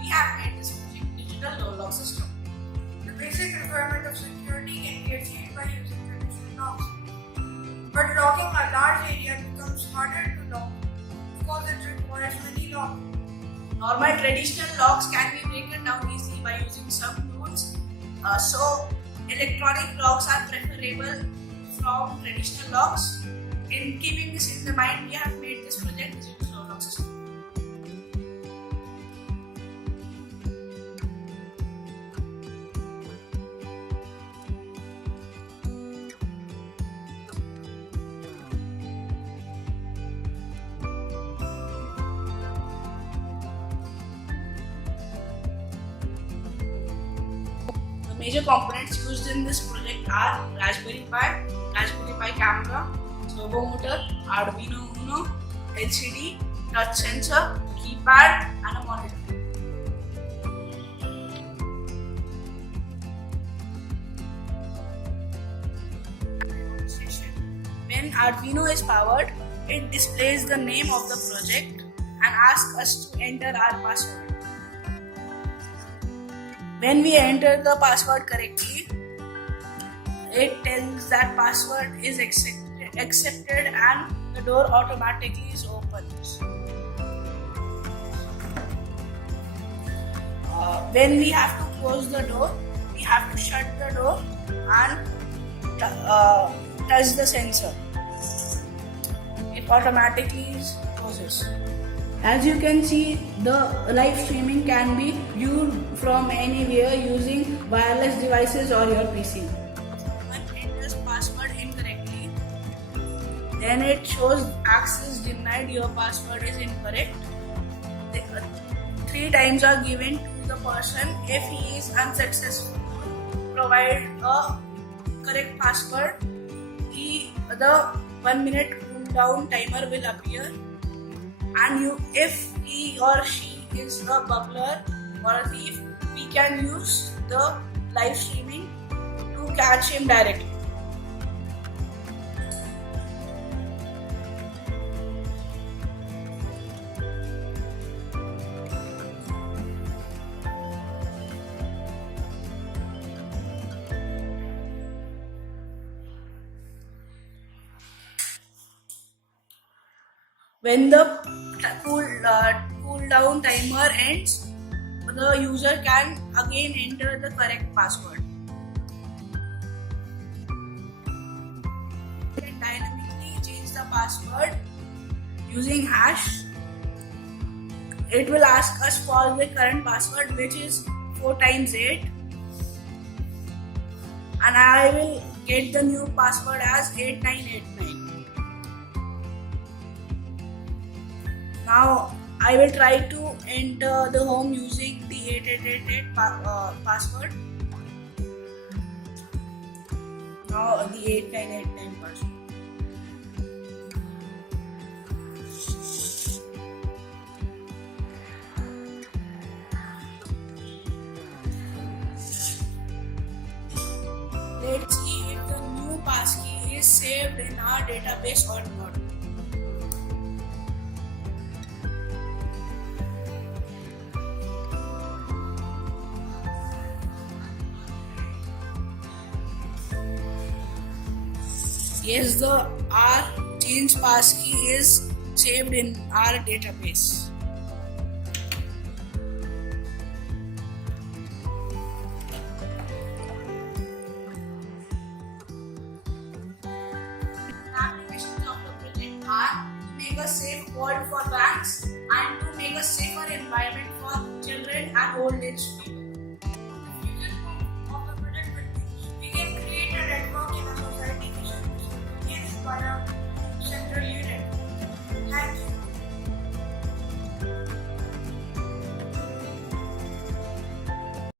we have made this project digital door lock system. The basic requirement of security can be achieved by using traditional locks. But locking a large area becomes harder to lock because it requires many locks. Normal traditional locks can be broken down easily by using some tools. So electronic locks are preferable from traditional locks. In keeping this in the mind, we have made this project digital door lock system. Major components used in this project are Raspberry Pi camera, servo motor, Arduino Uno, LCD, touch sensor, keypad and a monitor. When Arduino is powered, it displays the name of the project and asks us to enter our password. When we enter the password correctly, it tells that password is accepted and the door automatically is opened. When we have to close the door, we have to shut the door and touch the sensor. It automatically closes. As you can see, the live streaming can be viewed from anywhere using wireless devices or your PC. When enters password incorrectly, then it shows access denied, your password is incorrect. 3 times are given to the person. If he is unsuccessful to provide a correct password, the 1 minute cooldown timer will appear. And if he or she is a burglar or a thief, we can use the live streaming to catch him directly. When the cooldown timer ends, the user can again enter the correct password. You can dynamically change the password using hash. It will ask us for the current password, which is 4 times 8, and I will get the new password as 8989. Now I will try to enter the home using the 8888 password. Now the 8989 password. Let's see if the new passkey is saved in our database or not. Yes, the our change passkey is saved in our database. Applications of the project are to make a safe world for banks and to make a safer environment for children and old age people.